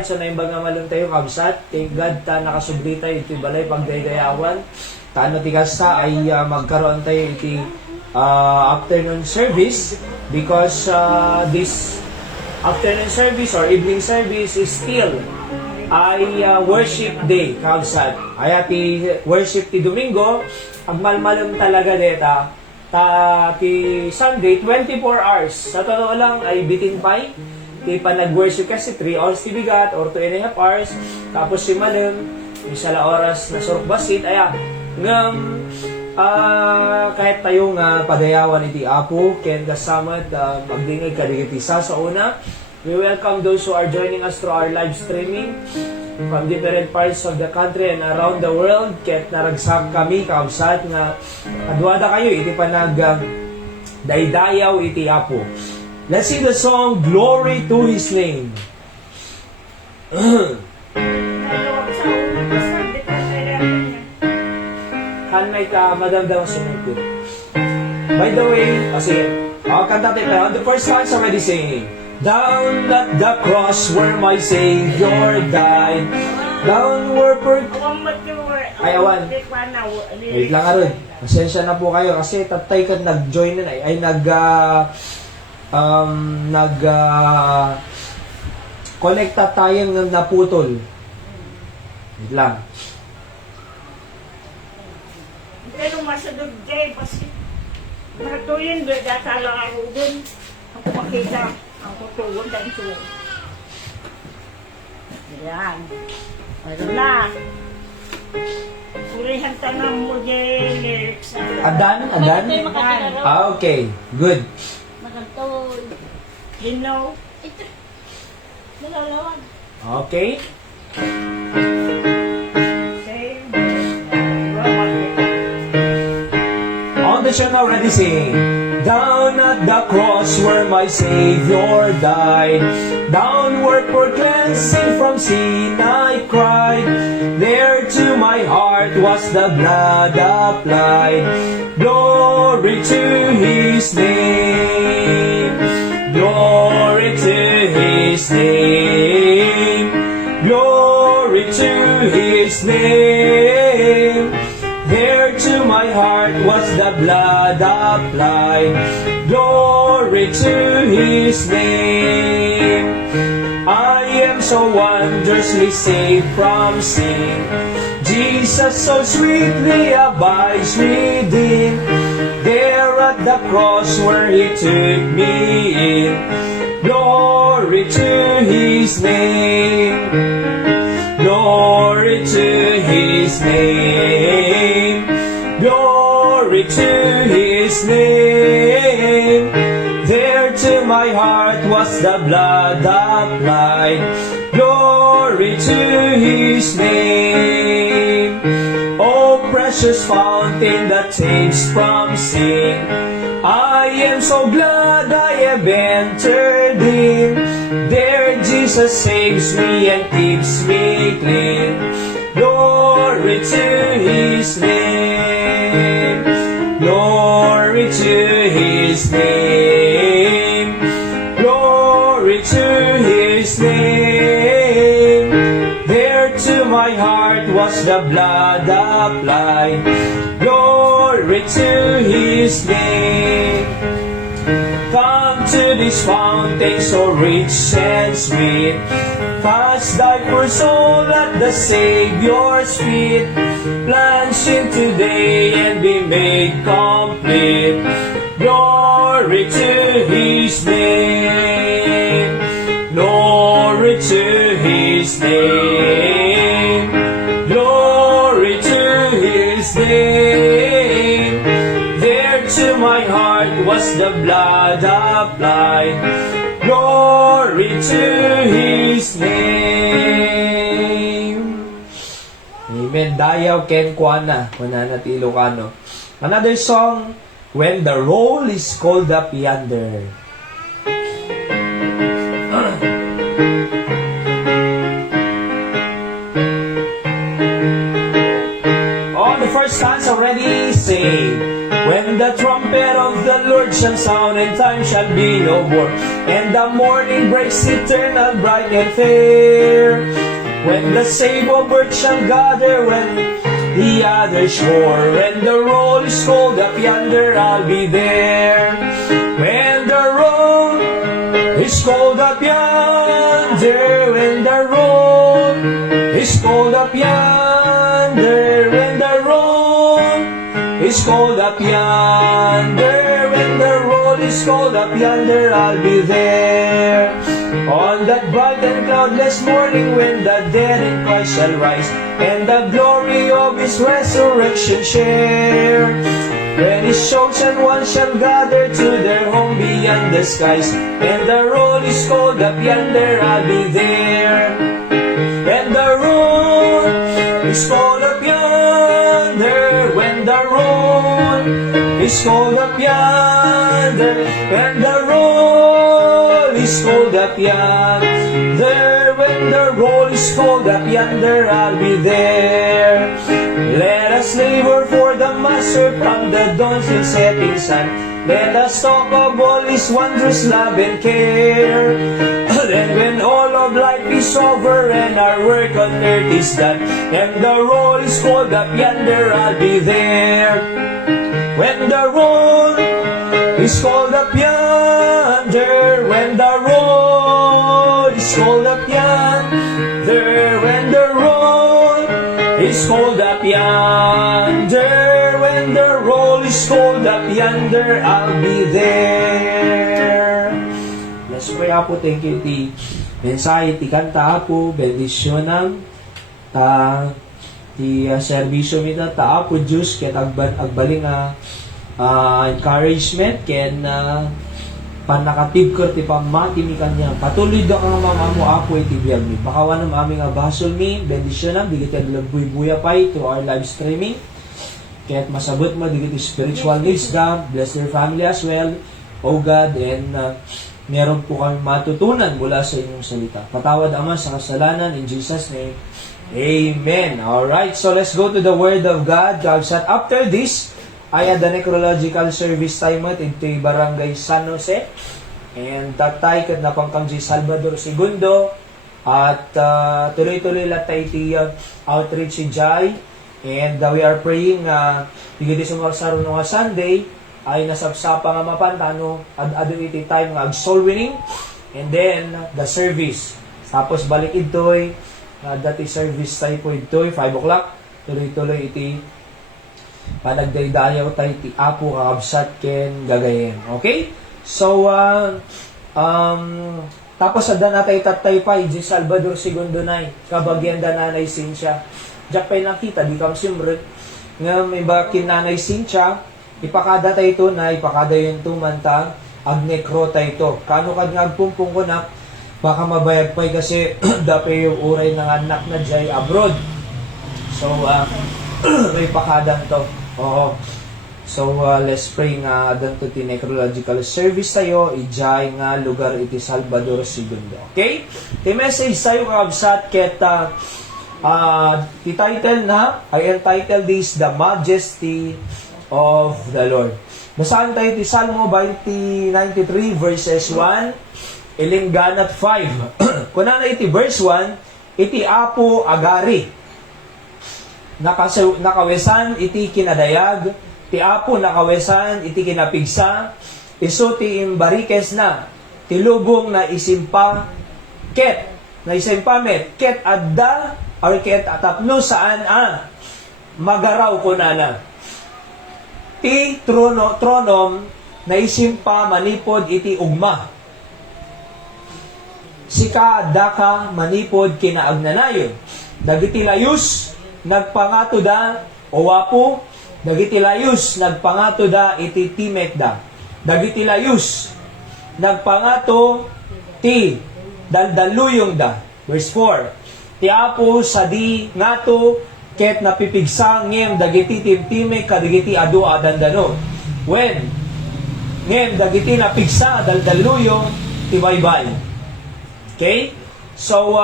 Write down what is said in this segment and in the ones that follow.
So na imbaga malun tayo kabsat, kay God ta nakasubli tayo iti balay pagdaydayawan. Tano ti kasta ay magkaroon tayo iti afternoon service because this afternoon service or evening service is still ay worship day kabsat. Ay ati worship ti Domingo, agmalmalon talaga deta. Ti Sunday 24 hours. Sa totoo lang ay bitin pay. Di pa nag-worship kasi 3 hours ti bigat or 2.5 hours. Tapos si Malem, isa la oras na surok basit. Aya, kahit tayo nga padayawan iti Apo, ken kasamat, magdingay kadigitisa sa una. We welcome those who are joining us through our live streaming from different parts of the country and around the world. Ket naragsak kami, kausat nga adwada kayo, iti panag daydayaw iti Apo. Let's sing the song, Glory to His Name. Hanay ka, madamdam sumipit. By the way, sige, kanta tayo. On the first line, already singing. Down at the cross where my Savior died. Down where Ay, awan. Wait lang aron. Pasensya na po kayo kasi tatay ka nag-join na ay connecta tayong naputol. Wait lang. Pero masadog dyan, kasi natuyin doon, data lang ako doon. Ako makita, ang kutugon dahil siya. Yan. Ayun na. Purihan tanang mo dyan, lyrics. Adan? Okay. Good. Magantol. You know? Ito. Nalalawag. Okay. On the show already sing. Down at the cross where my Savior died, downward for cleansing from sin I cried. There to my heart was the blood applied. Glory to His name. Glory to His name. Glory to His name. There to my heart was the blood applied. Glory to His name. I am so wondrously saved from sin. Jesus so sweetly abides within. There at the cross where He took me in. Glory to His name. Glory to His name. Glory to His name. There to my heart was the blood applied. Glory to His name. Oh, precious fountain that saves from sin, I am so glad I have entered in. There Jesus saves me and keeps me clean. Glory to His name. Glory to His name. Glory to His name. There to my heart was the blood applied. Glory to His name. Come to this fountain so rich and sweet. Cast thy poor soul at the Savior's feet. Plunge in today and be made complete. Glory to His name. Glory to His name. Glory to His name. There to my heart was the blood applied. Glory to His name. Amen. Dayaw ken kuana, mananat Ilocano. Another song, When the Roll is Called Up Yonder. Oh, the first stanza already say, when the trumpet of the Lord word shall sound, and time shall be no more. And the morning breaks eternal, bright and fair. When the sable bird shall gather, when the others roar, and the roll is called up yonder, I'll be there. When the roll is called up yonder, when the roll is called up yonder, when the roll is called up yonder, when the roll is called up yonder, I'll be there. On that bright and cloudless morning, when the dead in Christ shall rise, and the glory of His resurrection share. When His chosen ones shall gather to their home beyond the skies, and the roll is called up yonder, I'll be there. When the roll is called up yonder, when the roll is called up yonder, when the roll is called up yonder, when the roll is called up yonder, I'll be there. Let us labor for the Master from the dawn till setting sun. Let us talk of all His wondrous love and care. Then when all of life is over and our work on earth is done, and the roll is called up yonder, I'll be there. When the roll is called up yonder, when the roll is called up yonder, when the roll is called up yonder, when the roll is called up yonder, I'll be there. Let's pray, Apo. Thank you, ti mensahe, ti kanta, Apo. Bendisyon ng ti serbisyo mi ta, Apo Diyos, ket agbaling encouragement, ken panakatib ko ti pamati mi kanya. Patuloy do ang mamamu, Apo, iti biyag mi. Bakawan ng aming basol mi, bendisyon ng, digit ang buya pay to our live streaming. Ket masabot mo, digit spiritual needs da, bless their family as well, O God, and meron po kami matutunan mula sa inyong salita. Patawad, Ama, sa kasalanan, in Jesus' name, Amen. Alright, so let's go to the Word of God. After this, I had the necrological service time at ito Barangay San Jose. And tatay kat na pangkam si Salvador Segundo. At tuloy-tuloy lahat iti outreach si Jai. And we are praying higiti sumarsaro nga Sunday ay nasapsapa nga mapantano adu iti time nga soul winning. And then the service. Tapos balik ito'y dati service tayo po ito'y 5 o'clock. Tuloy-tuloy iti panagdaydayaw tayo ti Apo kakabsat ken gagayen. Okay? So, tapos ada na tayo tatay pa, iti Salvador Segundo na kabagyan da nanay Cynthia. Diyak pa'y nakita, di kam simrut, nga may bakin nanay Cynthia, ipakada tayo ito na, ipakada yung tumanta, agnekro tayo ito. Kano kad nga agpumpong ko na, baka mabayag pa'y kasi dapat yung uray ng anak na jay abroad. So, may pakadang to. Oo. So, let's pray nga doon to the necrological service tayo, ijay nga lugar iti Salvador Segundo. Okay? The message tayo kakabsat kita the title na, I entitled this, The Majesty of the Lord. Basahan tayo ti Salmo 93 verses 1, ilingganat 5. Kuna na iti verse 1, iti Apo agari. Nakawesan iti kinadayag, ti Apo nakawesan iti kinapigsa, iso ti imbarikes na, ti lubong na isimpa, ket, na isimpamet, ket adda, or ket atapno saan magaraw ko nana. Ti tronom na isimpa manipod iti ugma. Sika daka manipod kinaagnanayon. Dagiti layus nagpangato da o wapo, dagiti layus nagpangato da iti timek da. Dagiti layus nagpangato ti daldaluyong da. Verse 4. Ti Apo sa di ngato ket napipigsang ngem dagiti timtime kadagiti adu adandano. When ngem dagiti napigsa daldaluyong ti baybay. Okay? So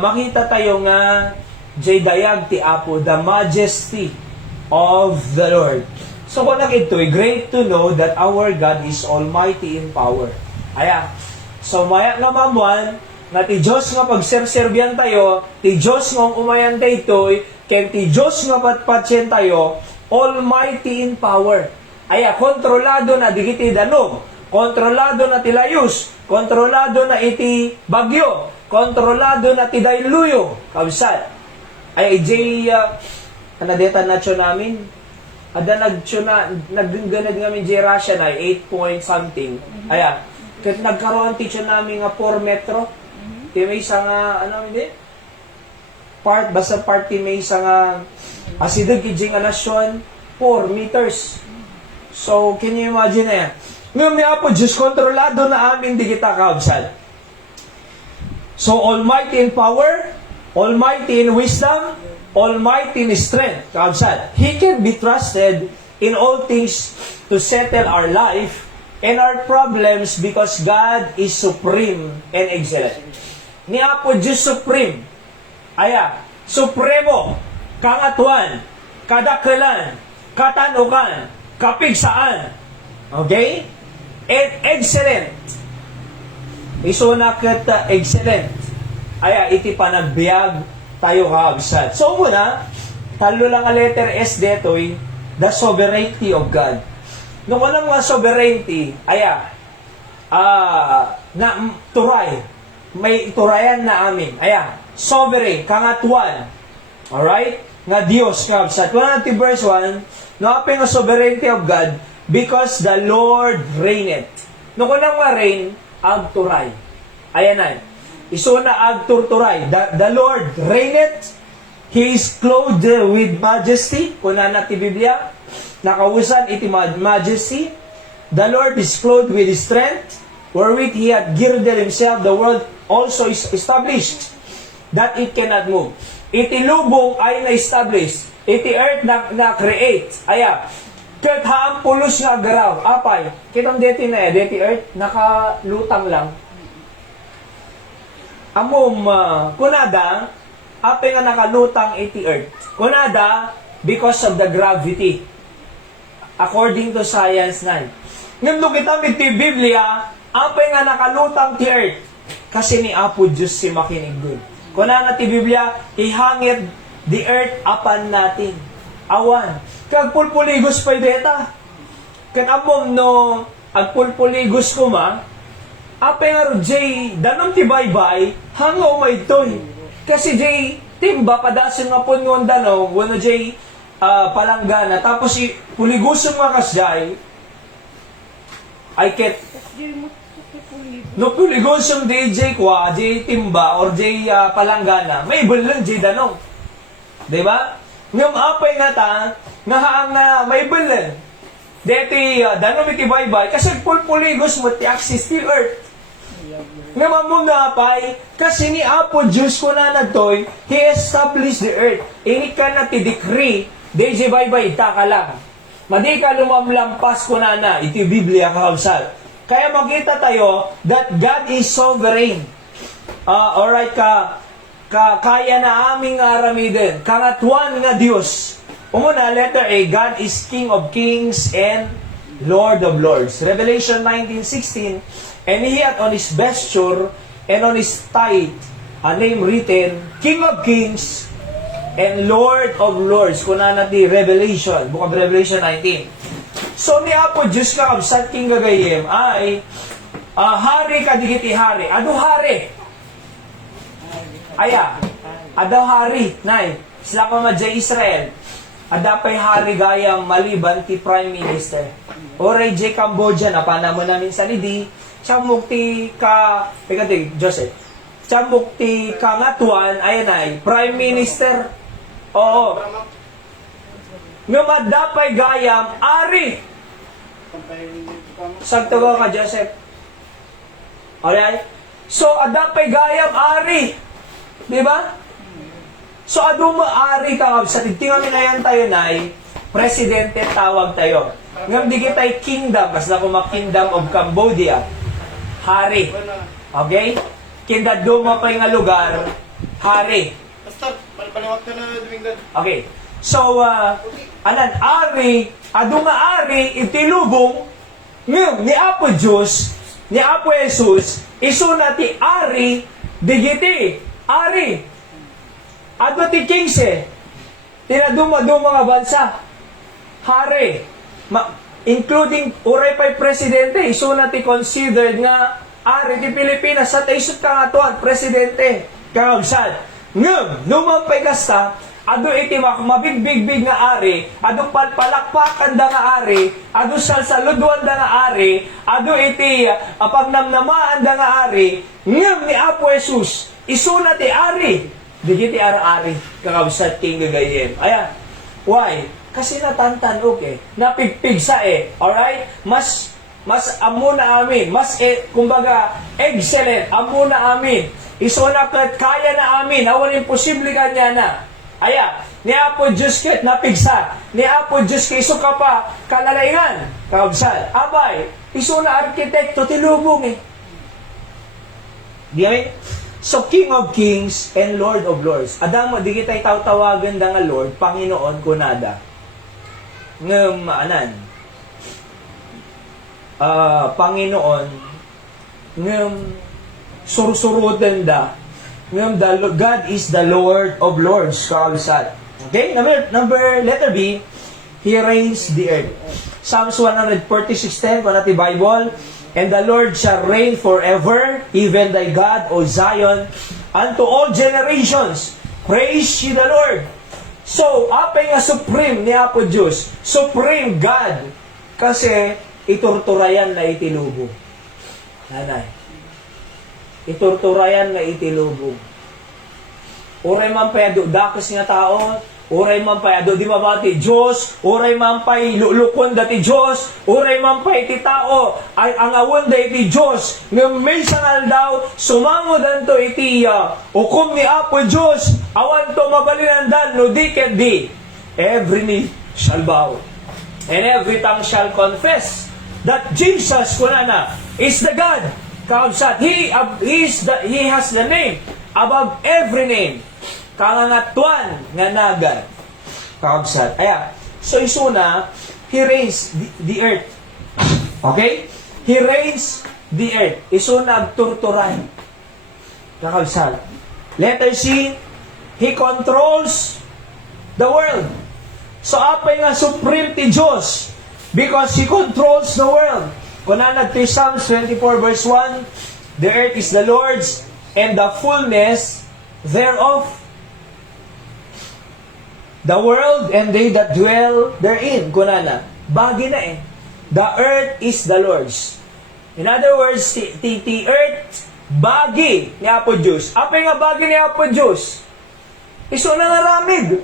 makita tayo nga jay dayag ti Apo, the majesty of the Lord. So kung nakito'y, great to know that our God is almighty in power. Aya. So maya nga mamuan, nga ti Diyos nga pagserserbihan tayo, ti Diyos nga umayan tayo, ken ti Diyos nga patpatsyen tayo, almighty in power. Aya, kontrolado na digiti danog, kontrolado na ti layus, kontrolado na iti bagyo, kontrolado na ti dayluyo, kabsat. Ay, kanadeta na tso namin, ada nagdungganad ngamin di Russia na 8 point something. Aya, kat nagkaroon ti tso namin nga 4 metro. Ti may isa nga, hindi? Basta part ti may isa nga, asidag iti nga nasyon, 4 meters. So, can you imagine na yan? Ngayon niya po, Diyos, kontrolado na amin di kita kaabsal. So, almighty in power, almighty in wisdom, almighty in strength, kaabsal. He can be trusted in all things to settle our life and our problems because God is supreme and excellent. Niya po, Diyos supreme. Aya, supremo, kangatuan, kadakalan, katanukan, kapigsaan. Okay? And excellent. Iso na kita excellent. Aya, iti panagbiag tayo kaabsat. So muna, talo lang ang letter S detoy, the sovereignty of God. Nung walang mga sovereignty, aya, na turay, may turayan na amin. Aya, sovereign, kangatuan. Alright? Nga Diyos kaabsat. 1 verse 1, no apeng nga sovereignty of God, because the Lord reigneth. Nung unang ma-reign, agturay. Ayan na. Iso na agturturay. The Lord reigneth. He is clothed with majesty. Kuna na ti Biblia. Nakausan iti majesty. The Lord is clothed with strength, wherewith He hath girded Himself. The world also is established, that it cannot move. Iti lubong ay na-establish. Iti earth na-create. Aya. Kahit haampulos nga garaw, apay, kitang deti na deti earth, nakalutang lang. Amom, kunada, apay nga nakalutang iti earth. Kunada, because of the gravity. According to science na. Ngayon kita iti Biblia, apay nga nakalutang ti earth. Kasi ni Apo Diyos si makinig dun. Kunada ti Biblia, ihangit the earth apan natin. Awan. Kag pulpuligos pa deta. Kan amom no agpulpuligos ko ma, apay nga jay danom ti baybay hango may toy. Kasi jay timba padasin nga pun ngon danaw wano jay palanggana tapos puligoson nga kasjay ay ket no puligoson DJ kwa jay timba or jay palanggana may bulan jay danaw. Di ba? Ngam apay nga ta nga haang na may bulan. Deti, danom iti baybay, kasi pulpuligos mo ti axis ti earth. Nga mamuna apay, kasi ni Apo Diyos ko na nagtoy, He established the earth. Ini ka na ti decree, deje baybay, ita ka lang. Madi ka lumamlampas ko na, iti Biblia kahabsat. Kaya makita tayo that God is sovereign. Alright kaya na aming aramidin. Kangatuan nga Diyos. Umuna, letter A, God is King of kings and Lord of lords. Revelation 19:16, and He hath on His vesture and on His thigh a name written, King of kings and Lord of lords. Kuna natin Revelation, Book of Revelation 19. So, ni Apo Diyos ka kabsat king gagayem ay hari kadigiti hari. Ado hari? Aya, ado hari, nay. Sila pa madya Israel. Adapay hari gayang maliban ti Prime Minister. Oray J. Cambodia, napana mo namin sa nidi, chamok ti Joseph. Chamok ti kangatuan, ayan ay, Prime Minister. Oo. Nga madapay gayam, ari. Sagtawa ka, Joseph. Alright? So, adapay gayam, ari. Diba? So, ado maari ka sa titingan na yan tayo na presidente tawag tayo. Ngam di kita kingdom, kasi na kingdom of Cambodia. Hari. Okay? Kinda duma pa nga lugar, hari. Basta, paliwag ka na, Domingo. Okay. So, ari, adu nga ari, itilubong, ngayon, ni Apo Diyos, ni Apo Jesus, iso na ti ari, digiti, ari. Ado ti kingse, tinaduma-duma mga bansa, hari, including uray pa'y presidente, iso na ti considered nga ari ti Pilipinas, sa taisot ka nga tuwan, presidente, kagabsad. Ngayon, numampay kasta, ado iti mabigbig nga ari, ado palpalakpakan da nga ari, ado salsaludwan da nga ari, ado iti pagnamnamaan da nga ari, ngam ni Apo Jesus, isuna ti ari, digiti ara-ari, kakabsat king gagayem. Ayan, why? Kasi natantanog napigpig sa alright? Mas amuna amin, kumbaga, excellent, amuna amin, isuna kat kaya na amin, awan imposible kanya na. Aya, ni Apo Diyos ket napigsa. Ni Apo Diyos ket iso ka pa kalalaingan. Kabsal. Abay, iso na arkitekto tilubong Di ay? So, King of Kings and Lord of Lords. Adamo, di kita'y tawtawagan da nga Lord, Panginoon kunada. Ngam, Panginoon, ngam, sursurutan da, God is the Lord of Lords. Okay? Letter B, He reigns the earth. Psalms 146:10, panati Bible, and the Lord shall reign forever, even thy God, O Zion, unto all generations. Praise ye the Lord. So, apay nga supreme ni Apo Diyos, supreme God, kasi iturturayan na itilubo. Nanay. Iturturayan nga itilubog. Uray man payado dakos nga tao, uray man payado di mabati Diyos, uray man pay lulukon dati Diyos, uray man pay ti tao, ay ang awon da iti Diyos, nga may sangal daw, sumango danto iti hukom ni Apo Diyos, awan to mabalinandan, no di ket di. Every knee shall bow, and every tongue shall confess that Jesus kunana is the God. Kaabsat, He has the name above every name. Kangangatuan nga nagan. Kaabsat. Aya, so isuna, He reigns the earth. Okay? He reigns the earth. Isuna agturturan. Kaabsat. Letter C, He controls the world. So apay nga supreme ti Diyos because He controls the world. Kunanad to Psalms 24 verse 1, the earth is the Lord's and the fullness thereof, the world and they that dwell therein. Kunana, bagi na the earth is the Lord's. In other words, the earth, bagi ni Apo Diyos. Apay nga bagi ni Apo Diyos? Iso na nga ramid.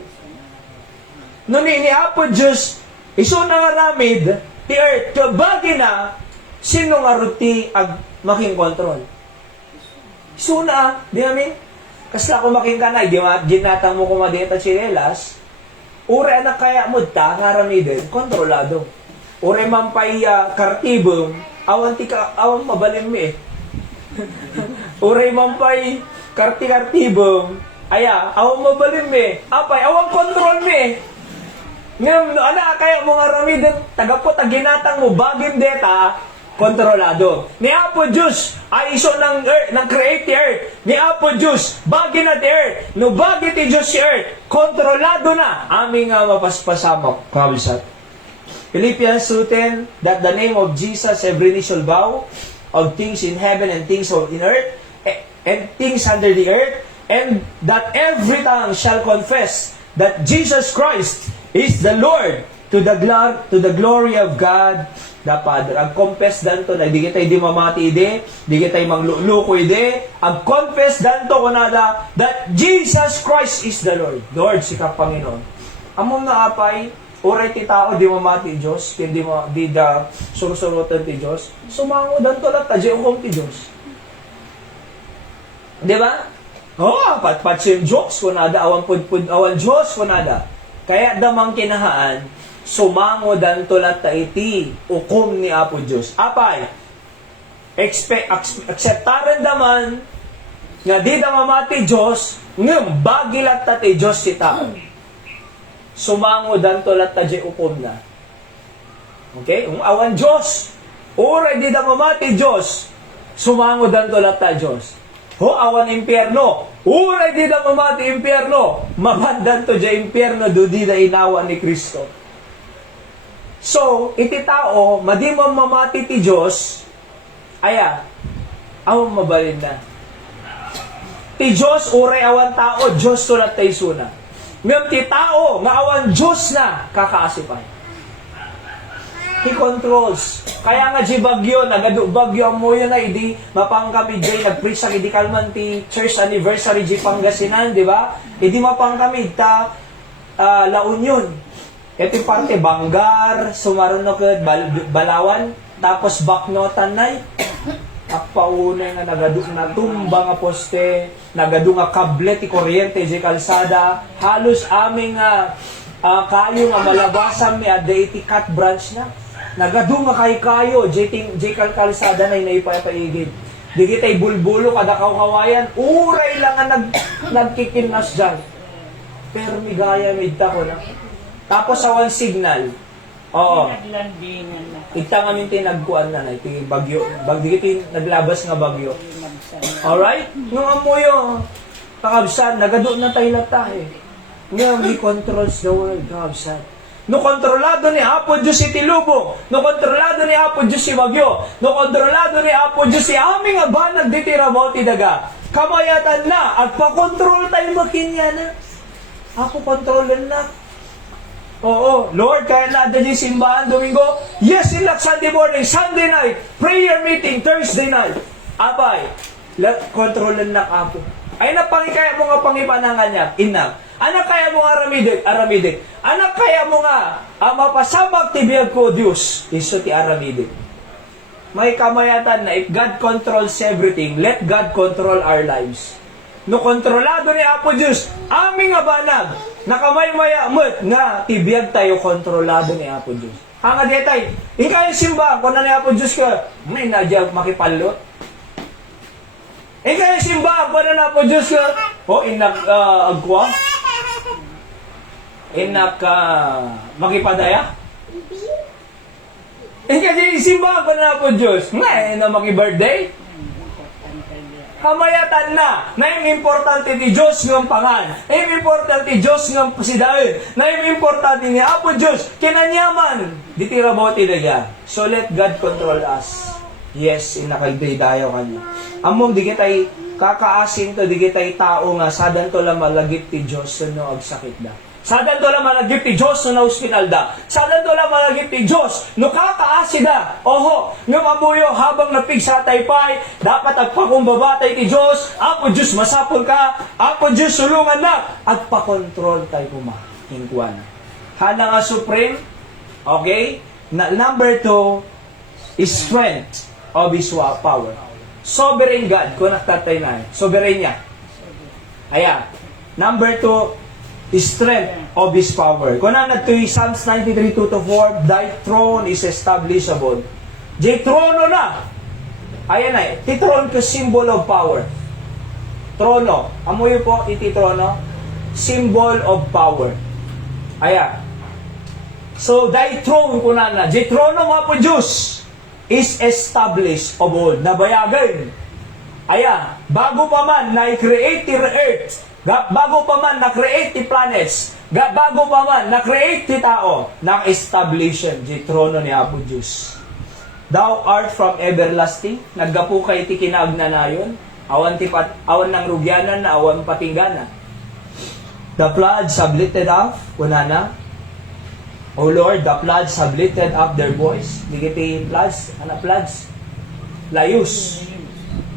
No ni Apo Diyos, iso na nga ramid, the earth, bagi na, sino nga ruti ag making kontrol? Suna, di namin? Kasla ko making kanay, di ginatang mo kumadeta chinelas, ure anak kaya mo ta, nga ramidin, kontrolado. Ure mampay kartibong, awan mabalim mi Ure mampay kartibong, aya, awan mabalim mi apay, awan kontrol mi ngayon, kaya mo nga ramidin, tagapot, ginatang mo, bagim deta, kontrolado. Ni Apo Diyos ay iso ng earth, ng create the earth. Ni Apo Diyos, bagi na the earth. No bagi ti Diyos si earth, kontrolado na. Aming mapaspasamak. Kabisat. Philippians 2:10, that the name of Jesus every knee shall bow, of things in heaven and things in earth, and things under the earth, and that every tongue shall confess that Jesus Christ is the Lord, to the glory of God the Father. Ang confess danto na di kitay di mamati ide, di kitay mangluluko ide, ang confess danto kunada that Jesus Christ is the Lord. Lord, sika Panginoon. Among na apay, oray ti tao di mamati Diyos, di da surusurutan ti Diyos, sumango danto lang tadya ukong ti Diyos. Di ba? Patpat jokes kunada, awan Diyos kunada. Kaya damang kinahaan, sumango danto lat iti ukom ni Apo Diyos. Apay, akseptaran daman nga di da mamati Diyos, ngem bagi lat ti Diyos si tao. sumango danto latta jay ukom na. Okay? Ang awan Diyos. Uray di da mamati Diyos. Sumango danto latta Diyos. Ho, awan impyerno. Uray di da mamati impyerno. Mabandan to jay impyerno do di da inawa ni Kristo. So, iti tao, madi mo mamati ti Diyos, aya, awan mabalin na. Ti Diyos, uray awan tao, Diyos tulat tayo suna. Ngayon ti tao, nga awan Diyos na, kakaasipan. He controls. Kaya nga di bagyo, bagyo mo yun na, hindi mapangkami di, nag-preach sa idi kalman ti church anniversary di Pangasinan, di ba? Hindi mapangkami ta La Union. Ito yung parte, Banggar, sumaron na Balawan, tapos Baknotan na akpaunay nga natumba nga poste, nagadu nga kable ti kuryente di kalsada, halos aming kayo nga malabasan mi adda iti cut branch na. Nagadu nga kayo, di kalsada na inaipapaigid. Di kita'y bulbulo kada kawayan, uray lang nga nagkikinas dyan. Pero migaya midta ko na. Tapos sa one signal, oo. Naglandingan na. Igta kami tinagkuan na iti bagyo. Di kiti naglabas nga bagyo. Alright? Nung amoyo, kakabsan, nagado na tayo lata eh. Ngayon, he controls the world, kakabsan. No kontrolado ni Apo Diyos iti lubong. No kontrolado ni Apo Diyos si bagyo. No kontrolado ni Apo Diyos si aming abanag di tiramaw ti daga. Kamayatan na at pakontrol tayo makinya na. Apo kontrolan na. Oo, Lord, kaya natin yung simbahan Domingo. Yes, ilak Sunday morning, Sunday night, prayer meeting, Thursday night. Abay, kontrolan na Apo. Ay napangikaya mo nga pangipanangan niya, inak. Anak kaya mo nga aramidik. Anak kaya mo nga mapasabak ti biyag ko, Diyos. Iso ti aramidik. May kamayatan na if God controls everything, let God control our lives. No kontrolado ni Apo Diyos, aming abanag, nakamay-mayamot na tibiyag tayo kontrolado ni Apo Diyos. Hanga detay, ikaw yung simba, kung na ni Apo Diyos ka, may nadya makipalot. Ikaw yung simba, kung na ni Apo Diyos ka, agwa? Makipadaya? Ikaw yung simba, kung na ni Apo Diyos, na makibirthday? Kamayatan na yung importante ni Diyos ng pangan, na yung importante ni Diyos ng pasidain, na yung importante ni Apo Diyos, kinanyaman, ditiraboti na yan. So let God control us. Yes, inakalday dayo kanya. Among di kita'y kakaasin to, di kita'y tao nga, sadan to lang malagip ti Diyos no agsakit da. Sadan to lang malagip ti Diyos no hospital da. Sadan to lang malagip ti Diyos no kakaasi da. Oho, no mabuyo habang napigsatay pa'y, dapat agpakumbabatay ti Diyos. Apo Diyos, masapol ka. Apo Diyos, sulungan na. At pakontrol tayo kumahingkuan. Hala nga supreme. Okay? Number 2 is strength of His power. Sovereign God. Kung nagtatay na. Sovereign niya. Ayan. Number 2, strength of His power. Kung na nagtuloy Psalms 93:2-4, Thy throne is establishable. Di trono na. Ayan na. Ti throne ko symbol of power. Trono. Amoy po iti trono. Symbol of power. Ayan. So, Thy throne ko na. Di trono nga po Diyos is established of old. Nabayagan. Ayan. Bago pa man na-create the earth, bago pa man na-create the planets, bago pa man na-create the tao, na-establish di trono ni Apo Diyos. Thou art from everlasting, naggapu kay ti kinaagnanayon, awan ng rugyanan na awan patingganan. The floods have lifted up, kunana. O Lord, the floods have lifted up their voice. Digiti floods, floods? Layus.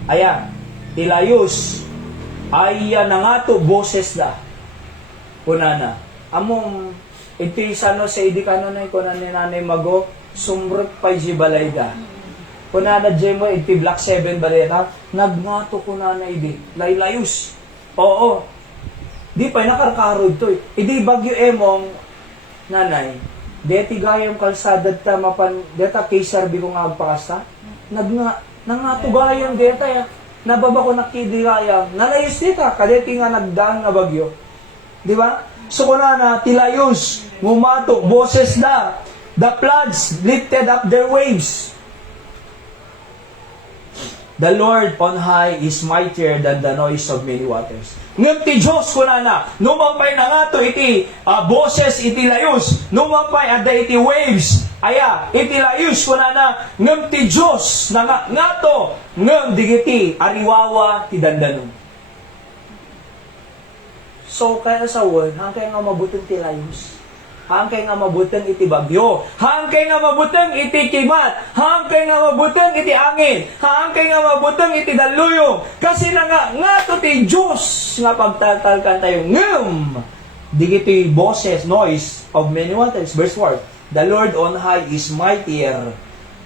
Ayan, ilayus. Ay nangato boses da. Kunana. Among iti sano sa idi kanonay kunan ni Nanay Mago sumrot pa si balay da. Kunana jemo iti Black 7 baleta nagngato kunana idi. Laylayus. Oo. Di pa nakarkarod to. Idi bagyo emong nanay. Deti gayong kalsada ta mapan deta Kaysar bi ko nga agpakasta. Nangato gayong deta ya. Nababa ko nakidigaya, nalayos dita, kadeti nga nagdaan nga bagyo. Di ba? So kunana, tilayos, mumato, boses na. The floods lifted up their waves. The Lord on high is mightier than the noise of many waters. Ngem ti Diyos kunana, numapay na nga to iti boses iti layos, numapay ada iti waves, aya, iti layos kunana, ngem ti Diyos na nga to, ngem digiti ariwawa ti dandanon. So, kaya sa word, hangkay nga mabuting ti layos. Hangkay nga mabuting iti bagyo. Hangkay nga mabuting iti kimat. Hangkay nga mabuting iti angin. Hangkay nga mabuting iti daluyong. Kasi na nga to ti Diyos nga pagtaltalkan tayo. Ngem! Digiti boses, noise of many waters. Verse 4. The Lord on high is mightier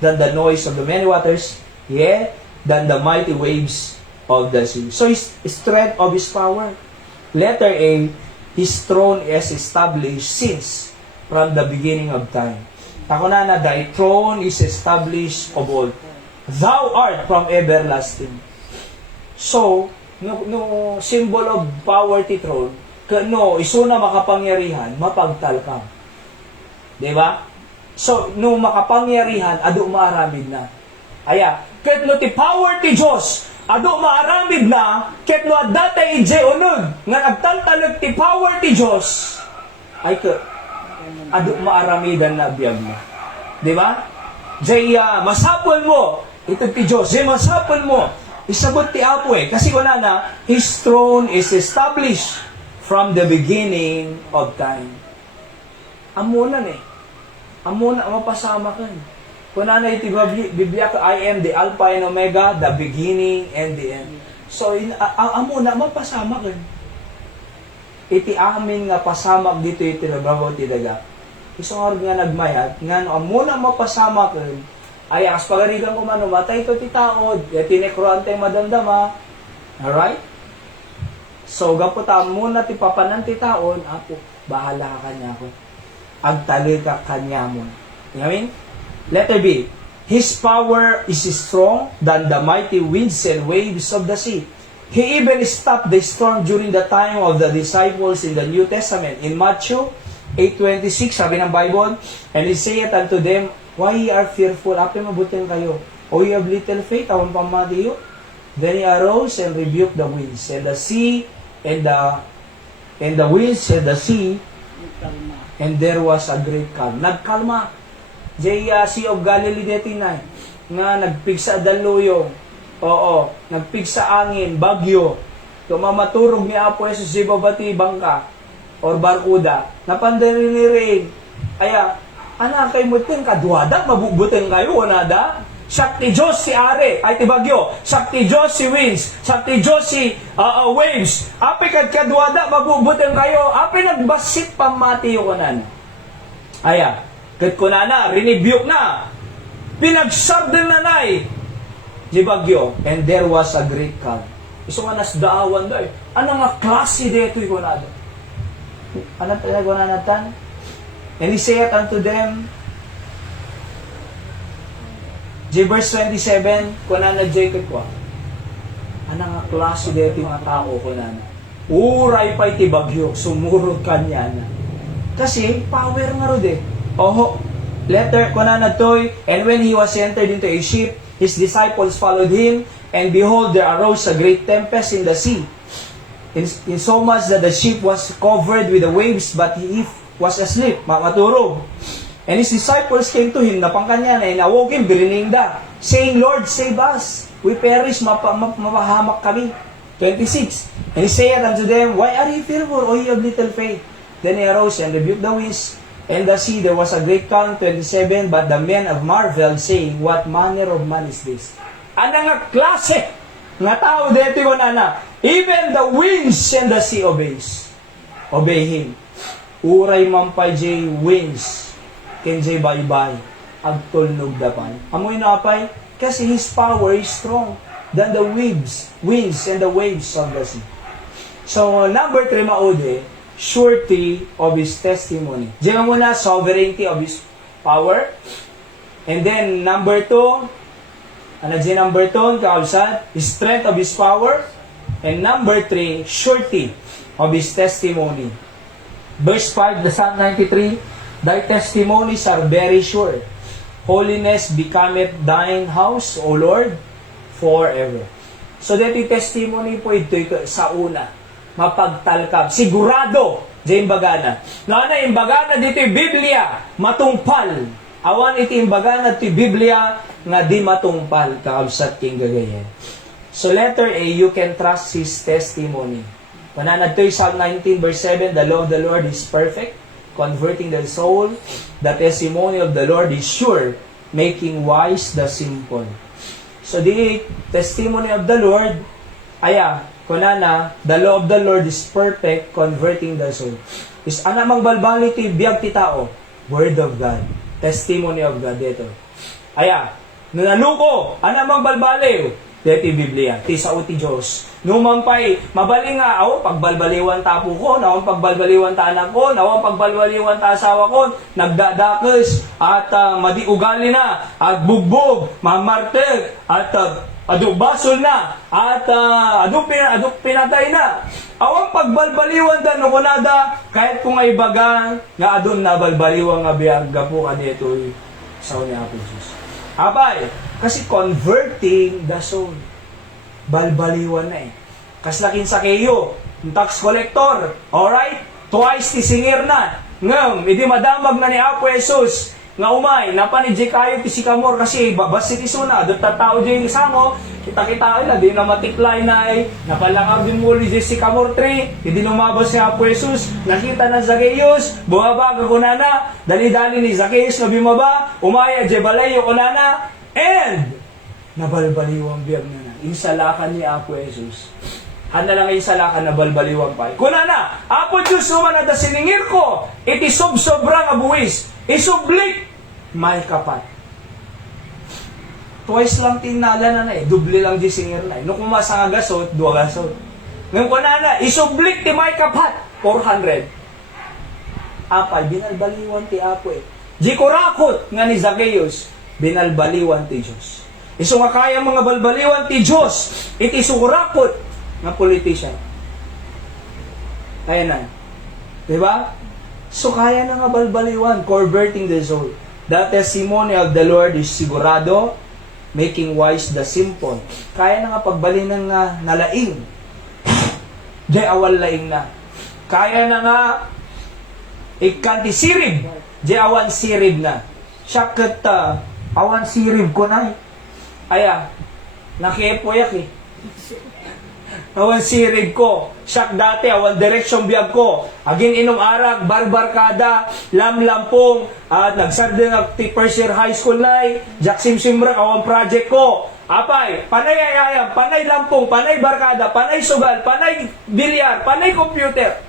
than the noise of the many waters, yea, than the mighty waves of the sea. So, His strength of His power. Letter A, His throne is established since from the beginning of time. Ako na thy throne is established of old. Thou art from everlasting. So, no symbol of power ti throne, no, isuna makapangyarihan, mapagtalkam. Diba? So, no makapangyarihan, adu maaramid na. Aya, ket no ti power ti Diyos, adu maaramid na, ket no adata ije unod, nga agtaltalag ti power ti Diyos, ay ket, adu maaramidan na biyag mo. Di ba? Jay, masapol mo, ito ti Diyos, jay masapol mo, isabot ti Apo kasi wala na, His throne is established from the beginning of time. Amunan Amuna, mapasama ka. Kung na iti Biblia ko, I am the Alpha and Omega, the beginning and the end. So, amuna, mapasama ka. Iti amin nga pasamak dito iti nababaw ti daga. Isang org nga nagmayat, nga amuna mapasama ka, ay as pagarigan ko man, matay ito ti taod, tinekroan tayo madamdama. Alright? So, gaputa muna ti papanan ti taon, Apo, bahala ka kanya ko. Agtali ka kanya mo. Ngayon? Letter B. His power is strong than the mighty winds and waves of the sea. He even stopped the storm during the time of the disciples in the New Testament. In Matthew 8:26, sabi ng Bible, and He saith unto them, why ye are fearful? Ape mabuting kayo. O ye have little faith, awan pamadiyo. Then He arose and rebuked the winds and the sea and the winds and the sea, and there was a great calm. Nagkalma. Sea of Galilee deti na, nga nagpigsa daluyong. Oo, nagpigsa angin, bagyo. Tumamaturog ni Apo Jesus si babati bangka or barkuda. Napandarin ni rain. Aya, anak kay mutin kadwada, mabubutin kayo, nada. Sakti Diyos si Are, ay ti bagyo. Sakti Diyos si winds. Sakti Diyos si waves. Api kadwada, mabubutin kayo. Api nagbasit pamati yung kanan. Aya, kat kunana, rinibyok na. Pinagsabdan na nai. Di bagyo. And there was a great calm. Iso nga nasdaawan dahi. Ano nga klase dito yung kunado? Ano talaga kunanatan? And He saith unto them, verse 27, kunana Jacob ko, ano nga klase dito yung tao kunana? Uray pa iti bagyo, sumurod kanya na. Kasi, power nga ro de. Oho, letter kunana toy, and when he was entered into a ship, his disciples followed him, and behold, there arose a great tempest in the sea, in so much that the ship was covered with the waves, but he was asleep, maturog. And His disciples came to Him, napangkanya na, and awoke Him, bilininda, saying, Lord, save us, we perish, mapahamak kami. 26, and He said unto them, why are ye fearful, O ye of little faith? Then He arose and rebuked the winds, and the sea, there was a great calm. 27, but the men of marveled, saying, what manner of man is this? Ano nga klase nga tao dito ko na, even the winds and the sea obey Him. Uray mampay jay winds, ken jay baybay, agtulnog dapan. Amoy na apay, kasi His power is strong than the winds and the waves of the sea. So, number 3 maude, surety of His testimony. Diyan muna, sovereignty of His power. And then, number 2, ano dyan number 2, kausad, strength of His power. And number 3, surety of His testimony. Verse 5, the Psalm 93, Thy testimonies are very sure. Holiness becometh thine house, O Lord, forever. So, dati testimony po ito sa una. Mapagtalkab. Sigurado, diyan bagana. Na imbagana dito yung Biblia, matungpal. Awan iti imbagana iti Biblia, nga di matungpal, kaabsat king gagayan. So, letter A, you can trust His testimony. Mananad to Psalm 19 verse 7, the law of the Lord is perfect, converting the soul. The testimony of the Lord is sure, making wise the simple. So, the testimony of the Lord, kunana, the law of the Lord is perfect, converting the soul. Is anamang balbali ti biyag ti tao, word of God, testimony of God, dito. Nanuko, anamang balbali, dito Biblia, ti sao ti Diyos. Numampay, mabaling nga, pagbalbaliwan tapo ko, nawang pagbalbaliwan ta anak ko, nawang pagbalbaliwan ta asawa ko, nagdadakes, at madiugali na, at bugbog, mamarteg, at basol na, at pinatay na. Awang pagbalbaliwan da no kunada, kahit kung ay baga, nga adun na balbaliwan nga biyag gapo ka dito, sa unya po Jesus. Abay, kasi converting the soul. Balbaliwan na Kaslakin sa kayo, tax collector, alright? Twice ti singir na. Ngam, idi madamag na ni Apo Jesus, nga umay, napanidje kayo ti sikamor kasi babasit isuna, doon tatao dyan isamo, kita-kita ila, di na matiklay na napalangab din muli dyan sikamor tree, hindi lumabas si Apo Jesus, nakita na Zacchaeus, bumaba ka kunana, dali-dali ni Zacchaeus na bimaba, umaya dyan balayo kunana, and nabalbaliwang biyag na insalakan ni Apo Jesus. Handa lang yung salakan na balbaliwang pa. Kuna na, Apo Diyos naman na siningir ko, iti sobrang abuwis, isublik, may kapat. Twice lang tinala na dubli lang di singir na No kumasa nga gasot, 2 gasot. Ngayon kuna na, isublik ti may kapat, 400. Apal, binalbaliwan ti Apo Di kurakot nga ni Zacchaeus, binalbaliwan ti Diyos. Iso nga kaya mga balbaliwan ti Diyos, iti sukurakot nga politician. Kaya na. Diba? So kaya na nga balbaliwan, converting the soul. The testimony of the Lord is sigurado, making wise the simple. Kaya na nga pagbalinan nga nalaing. Di awal laing na. Kaya na nga ikanti sirib. Di awan sirib na. Siyakat awan sirib ko na nakiepoyak awan sirib ko. Siyak dati, awan direksyon biyag ko. Agin inom arag, barbarkada, lamlampong, at nagsarde ng first year high school na Jack Simsimrak, awan project ko. Apay, panay ayayam, panay lampong, panay barkada, panay sugal, panay bilyar, panay computer.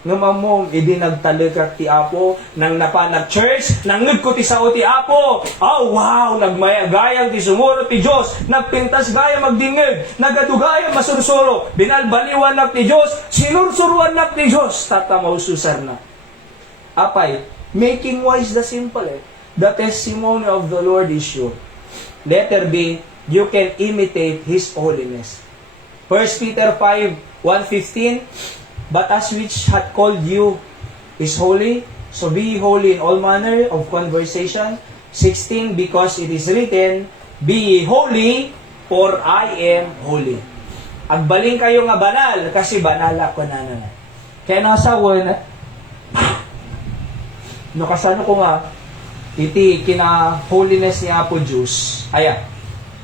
Ngamamong, idi nagtalikak ti Apo, nang napanag church, nangud ko ti sao ti Apo. Oh, wow, nagmayagayang ti sumuro ti Diyos, nagpintas gaya magdingig, nagadugaya masursuro, binalbaliwan na ti Diyos, sinursuruan na ti Diyos, tatamaw susar na. Apay, making wise the simple The testimony of the Lord is sure. Letter B, you can imitate His holiness. 1 Peter 5:1-15, But as which hath called you is holy, so be holy in all manner of conversation. 16, because it is written, Be ye holy, for I am holy. Agbaling kayo nga banal, kasi banal ako na. Kaya nasawa no kasano ko nga, iti kina holiness ni Apo Diyos,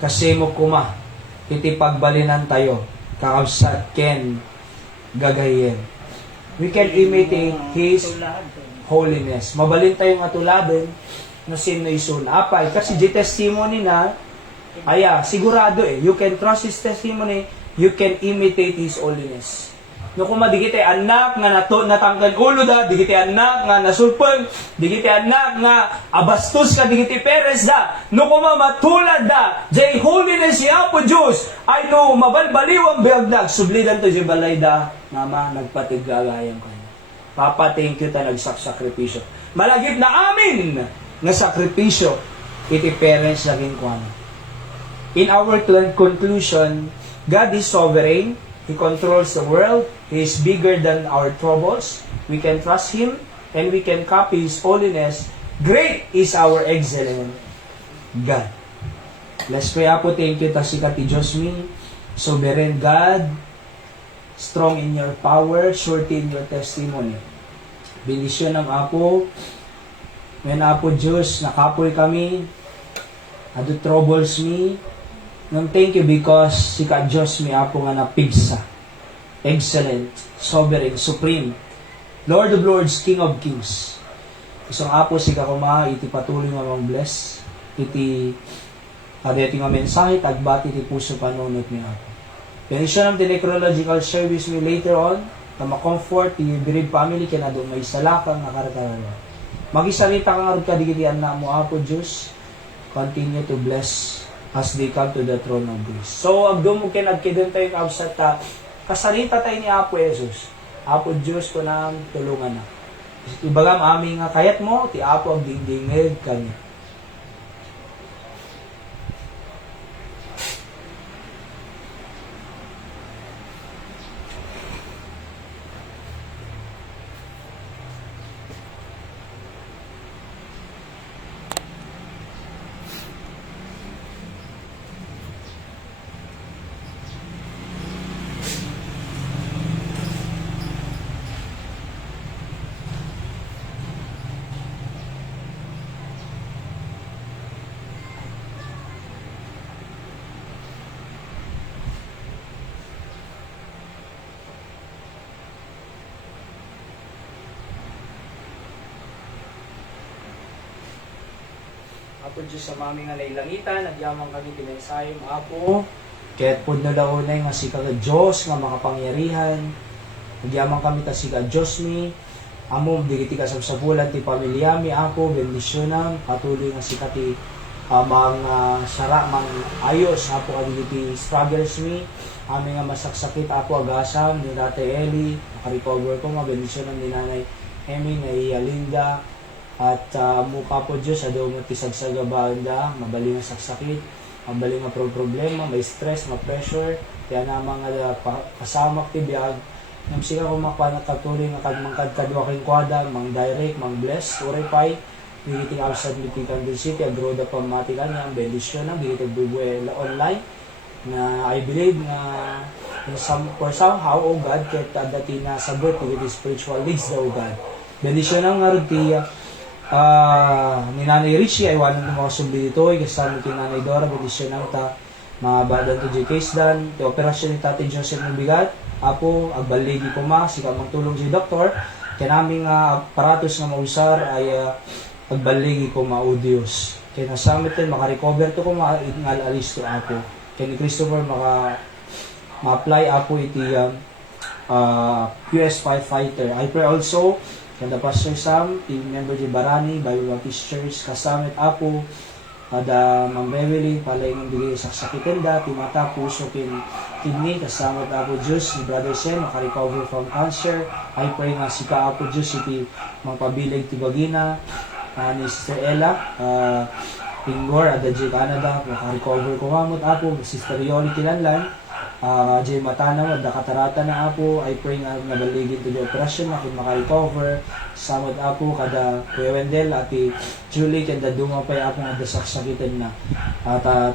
kasi mo kuma, iti pagbalinan tayo, kakabsat ken gagayin. We can imitate His holiness. Mabalin tayong atulabin na sino isun. Apay, kasi di testimony na, sigurado you can trust His testimony, you can imitate His holiness. No kung madigiti anak nga natanggal ulo da, digiti anak nga nasulpeng, digiti anak nga abastos ka, digiti peres da, no kung matulad da, jay holiness siya po Diyos, ay no mabalbaliwang biyagdag, sublidan to jay balay da, mama, nagpatigagayang ko. Papa, thank you ta nagsakripisyo. Malagip na amin nga sakripisyo, iti parents naging kwan. In our conclusion, God is sovereign, He controls the world, He is bigger than our troubles. We can trust Him and we can copy His holiness. Great is our excellent God. Let's pray, Apo. Thank you, Tasikati Diyos mi. Sovereign God, strong in your power, surety in your testimony. Bendisyon ng Apo. Ngayon, Apo Diyos, nakapoy kami. Ado troubles me. Nang thank you because sika Diyos mi Apo nga napigsa. Excellent, sovereign, supreme. Lord of Lords, King of Kings. Isang Apo sika kuma, iti patuloy nga mong bless. Iti adeti nga mensahe, tagbati ti puso panunot ni Apo. Bendisyon ng the necrological service mi later on, na ma-comfort ti bereaved family, kaya na doon may salakang nakarkarala. Magisalita ka nga rin kadigitian na mo, Apo Diyos. Continue to bless as they come to the throne of grace. So, agdo mo kinagkidon tayo kausat ta, kasarita tayo ni Apo Jesus. Apo Diyos ko na tulungan na. Ibagam aming kayat mo, ti Apo ang dingdingig kanya. Apo Diyos sa mami nga nailangitan, nagyamang kami tinensay, Apo. Kaya't po na daw na yung masika ka Diyos, nga makapangyarihan. Nagyamang kami tasika Diyos ni. Amo, digiti ka sa bulan, ti pamilya mi, Apo, bendisyonan, patuloy nga sika ti mga sara, mga ayos, Apo, kadigiti struggles mi. Ami nga masaksakit, Apo, agasam, ni Tatay Eli, nakarecover ko, mga bendisyonan ni Nanay Emi, na Linda, at mukha po Diyos, adaw mo tisagsag banda, mabaling nga saksakit, mabaling nga problema, may stress, may pressure, kaya na mga kasamak ti biyag, nang siya kumakwa na katuloy nga kadmangkadkadwa king kwada, mang direct, mang bless, uripay, bigiting outside Lipican Bill City, agroda pamatikan niya, bendisyon na, bigiting bubuela online, na I believe na for somehow, oh God, kahit dati na sabot, bigiting spiritual leads daw, God. Bendisyon na nga rin ni Nanay Richie ay wanan ng mga subli dito kasama ni Nanay Dora bendisyon ng ta mga badan to case dan ti operasyon ni Tatay Joseph ng bigat Apo agbaligi ko ma sika magtulong si doktor kaya naming aparatos nga mausar ay agbaligi ko maudios kaya nasamit din makarecover to ko ngal alis to Apo kaya ni Christopher ma-apply Apo iti US5 fighter. I pray also kada Pastor Sam, team member di Barani, Bible Baptist Church, kasamit Apo, kada Ma'am Beverly, palay ng bigay sa sakitenda, timata, puso, kidney, kasamit Apo Diyos, ni Brother Sen, makarecover from cancer. I pray nga si ka Apo Diyos, iti magpabilag ti Bagina, ni Sister Ella, Pingor, Adagio Canada, makarecover ko mamot Apo, Sister Yoli Kilanlan, Jay Matana, Katarata na Apo, I pray nga nabaligin to the operasyon, akin makarecover, samad Apo, kada Kuya Wendell, ati Julie, kada dumapay Apo nga dasaksakitan na,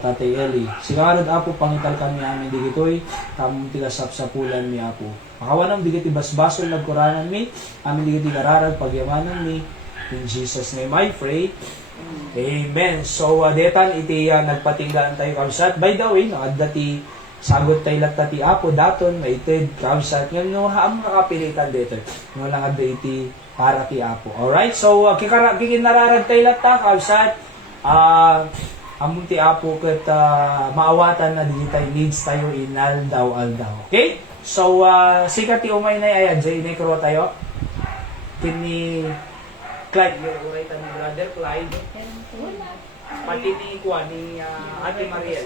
Tatay Eli. Sikarad Apo, pangital kami amin digitoy, tamong tigasap sa pulan mi Apo. Makawanang digiti basbasol, nagkuranan mi, amin digiti kararag, pagyamanan mi, in Jesus' name I pray. Amen. So, detan, iti nagpatinggaan tayo kabsat. By the way, nakadati, sagot tayo lang tati Apo, daton, maited, kabsat. Ngayon, yung haam nakapilitan dito. Yung lang ada iti para ti Apo. Alright, so, kikinararag tayo lang ta, kabsat. Among ti Apo, kat maawatan na di tayo needs tayo inaldaw-aldaw. Okay? So, sikat ti umay na ayan, dyan inekro tayo. Kini Clyde, uray ni Brother Clyde. Pati ni Ate Mariel.